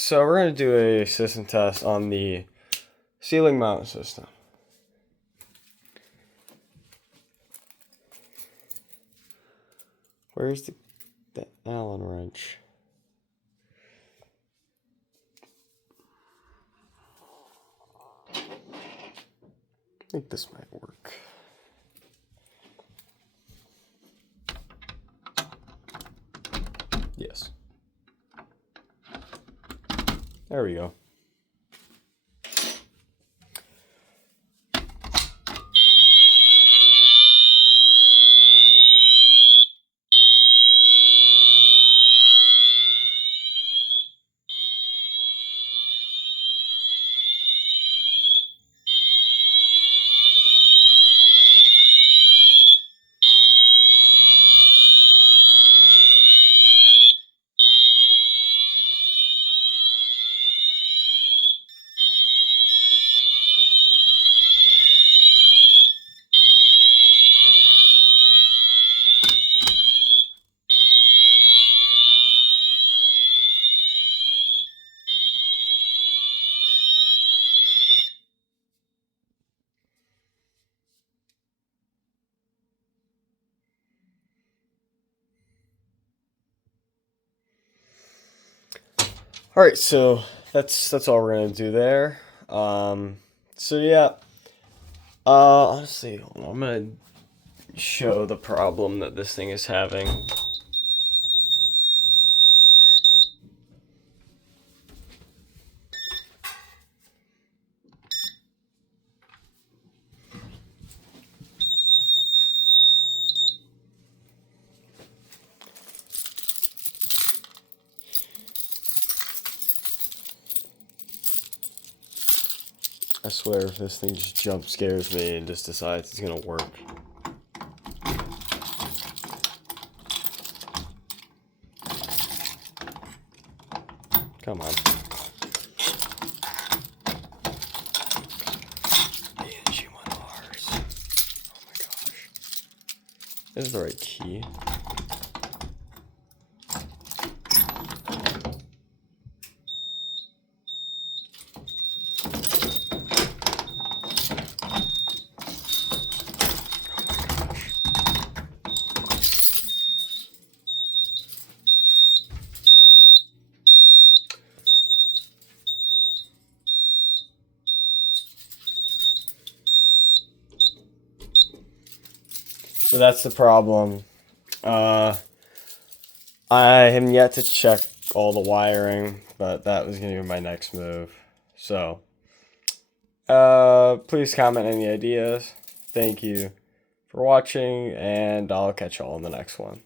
So we're going to do a system test on the ceiling mount system. Where's the Allen wrench? I think this might work. Yes. There we go. All right, so that's all we're gonna do there. So yeah, honestly, hold on, I'm gonna show the problem that this thing is having. I swear, if this thing just jump scares me and just decides it's gonna work. Come on. BNG1Rs. Oh my gosh. This is the right key. So that's the problem. I am yet to check all the wiring, but that was going to be my next move. So, please comment any ideas. Thank you for watching, and I'll catch y'all in the next one.